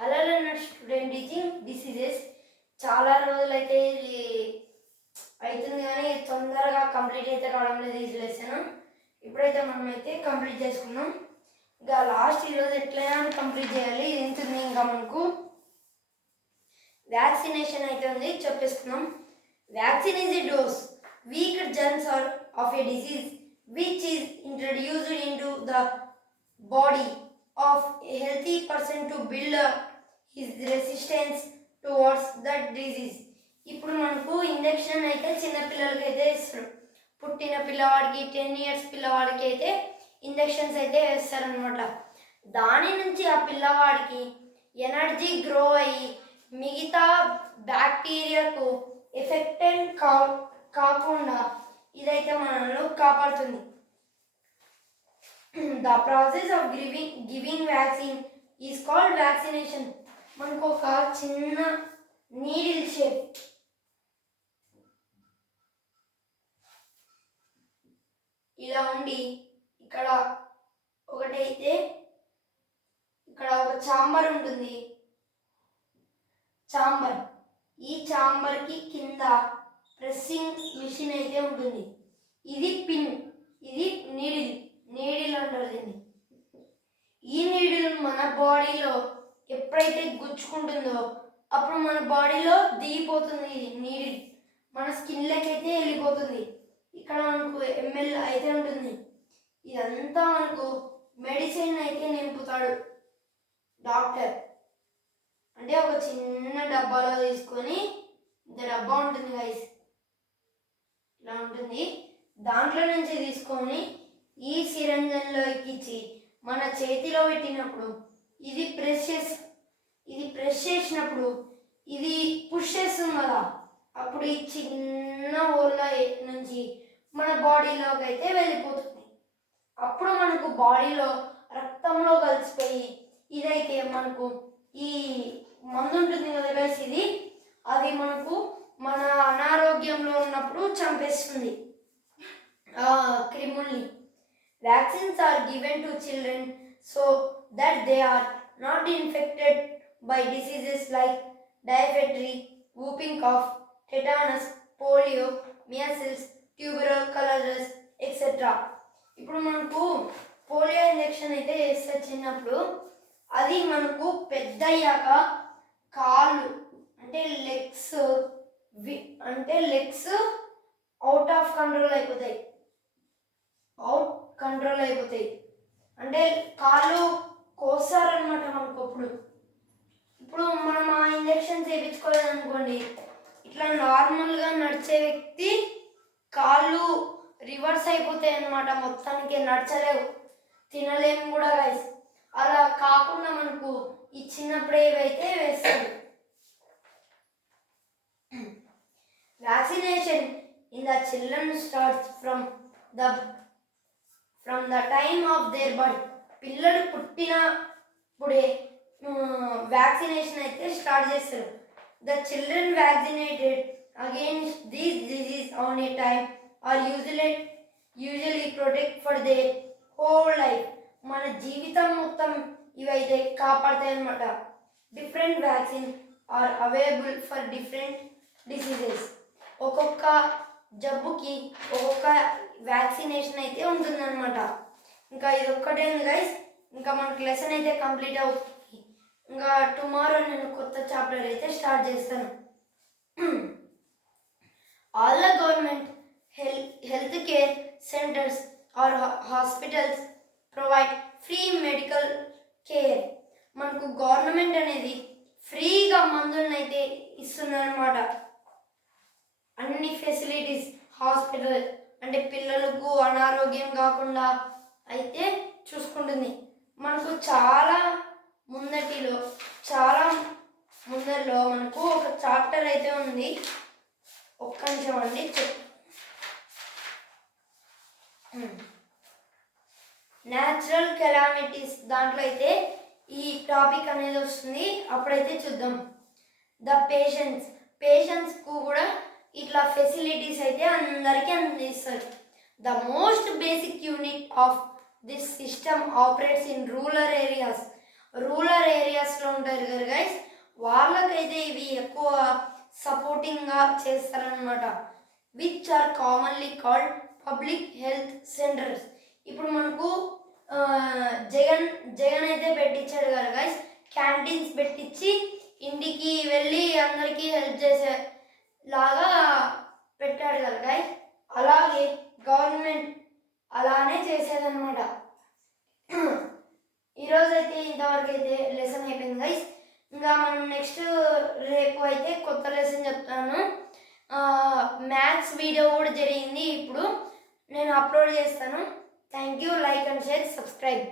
Hello learner student teaching diseases చాలా రోజులైతే ఇది అవుతుంది కానీ తొందరగా కంప్లీట్ అయితే కావడం లేదు ఈ లెసన్. ఇప్పుడైతే మనమైతే కంప్లీట్ చేసుకున్నాం. ఇంకా లాస్ట్ ఈరోజు ఎట్లయినా కంప్లీట్ చేయాలి. ఇది ఉంటుంది ఇంకా మనకు వ్యాక్సినేషన్ అయితే ఉంది, చెప్పేసుకున్నాం. Vaccine is a dose weak germs or of a disease which is introduced into the body of a healthy person to build up his resistance towards that disease. ఇప్పుడు మనకు ఇంజెక్షన్ అయితే చిన్నపిల్లలకి అయితే ఇస్తారు. పుట్టిన పిల్లవాడికి 10 years పిల్లవాడికి అయితే ఇంజెక్షన్స్ అయితే వేస్తారనమాట. దాని నుంచి ఆ పిల్లవాడికి ఎనర్జీ గ్రో అయ్యి మిగతా బ్యాక్టీరియాకు ఎఫెక్టెడ్ కాకుండా ఇదైతే మనల్ని కాపాడుతుంది. The process of giving vaccine is called vaccination. మనకు ఒక చిన్న నీడిల్ షేప్ ఇలా ఉండి ఇక్కడ ఒకటైతే ఇక్కడ ఒక చాంబర్ ఉంటుంది. ఈ చాంబర్కి కింద ప్రెస్సింగ్ మిషన్ అయితే ఉంటుంది. ఇది పిన్, ఇది నీడిల్ అంటారు దీన్ని. ఈ నీడిల్ మన బాడీలో ఎప్పుడైతే గుచ్చుకుంటుందో అప్పుడు మన బాడీలో దిగిపోతుంది. నీడిల్ మన స్కిన్లోకి అయితే వెళ్ళిపోతుంది. ఇక్కడ మనకు ఎంఎల్ అయితే ఉంటుంది. ఇదంతా మనకు మెడిసిన్ అయితే నింపుతాడు డాక్టర్. అంటే ఒక చిన్న డబ్బాలో తీసుకొని, ఇంత డబ్బా ఉంటుంది గైస్, ఇలా ఉంటుంది. దాంట్లో నుంచి తీసుకొని ఈ సిరంజన్లో ఎక్కించి మన చేతిలో పెట్టినప్పుడు ఇది ప్రెస్ చేసినప్పుడు ఇది పుష్ చేస్తుంది కదా, అప్పుడు ఈ చిన్న హోల్లో నుంచి మన బాడీలోకి అయితే వెళ్ళిపోతుంది. అప్పుడు మనకు బాడీలో రక్తంలో కలిసిపోయి ఇదైతే మనకు ఈ మందు ఉంటుంది కదా గైస్, అది మనకు మన అనారోగ్యంలో ఉన్నప్పుడు చంపేస్తుంది క్రిముల్ని. Vaccines are given to children so that they are not infected by diseases like diphtheria, whooping cough, tetanus, polio, measles, tuberculosis, etc. ఇప్పుడు మనకు పోలియో ఇంజెక్షన్ అయితే వేస్తే చిన్నప్పుడు, అది మనకు పెద్ద అయ్యాక కాళ్ళు అంటే లెగ్స్ అవుట్ ఆఫ్ కంట్రోల్ అయిపోతాయి. అంటే కాళ్ళు కోస్తారనమాట మనకు. ఇప్పుడు మనం ఆ ఇంజెక్షన్ చేయించుకోలేదనుకోండి, ఇట్లా నార్మల్గా నడిచే వ్యక్తి కాళ్ళు రివర్స్ అయిపోతాయి అన్నమాట. మొత్తానికి నడచలేవు, తినలేము కూడా గైస్. అలా కాకుండా మనకు ఈ చిన్నప్పుడు ఏవైతే వేస్తారు. Vaccination in the children starts from the time of their birth. పిల్లలు పుట్టినప్పుడే వ్యాక్సినేషన్ అయితే స్టార్ట్ చేస్తారు. The children vaccinated against these disease on a time are usually protect for their whole life. మన జీవితం మొత్తం ఇవైతే కాపాడతాయి అన్నమాట. Different vaccine are available for different diseases. ఒక్కొక్క జబ్బుకి ఒక్కొక్క వ్యాక్సినేషన్ అయితే ఉంటుందన్నమాట. ఇంకా ఇది ఒక్కటే ఉంది గైస్, ఇంకా మనకు లెసన్ అయితే కంప్లీట్ అవుతుంది. ఇంకా టుమారో నేను కొత్త చాప్టర్ అయితే స్టార్ట్ చేస్తాను. All the government health care centres or hospitals provide free medical care. మనకు గవర్నమెంట్ అనేది ఫ్రీగా మందులను అయితే ఇస్తుందన్నమాట. అన్ని ఫెసిలిటీస్ హాస్పిటల్ అంటే పిల్లలకు అనారోగ్యం కాకుండా అయితే చూసుకుంటుంది. మనకు చాలా ముందరలో మనకు ఒక చాప్టర్ అయితే ఉంది. ఒక్క నిమిషం అండి, న్యాచురల్ కెలామిటీస్. దాంట్లో అయితే ఈ టాపిక్ అనేది వస్తుంది, అప్పుడైతే చూద్దాం. ద పేషెంట్స్కు కూడా ఇట్లా ఫెసిలిటీస్ అయితే అందరికీ అందిస్తారు. The most basic unit of this system operates in rural areas. Rural ఏరియాస్లో ఉంటారు కదా గైస్, వాళ్ళకైతే ఇవి ఎక్కువ సపోర్టింగ్గా చేస్తారనమాట, which are commonly called public health centres. ఇప్పుడు మనకు జగన్ అయితే పెట్టించాడు కదా గైస్, క్యాంటీన్స్ పెట్టించి ఇంటికి వెళ్ళి అందరికీ హెల్ప్ చేసే లాగా పెట్టాడు కదా గైస్. అలాగే గవర్నమెంట్ అలానే చేసేదన్నమాట. ఈరోజైతే ఇంతవరకు అయితే లెసన్ అయిపోయింది గైస్. ఇంకా మనం నెక్స్ట్ రేపు అయితే కొత్త లెసన్ చెప్తాను. మ్యాథ్స్ వీడియో కూడా జరిగింది, ఇప్పుడు నేను అప్లోడ్ చేస్తాను. Thank you. Like and share, subscribe.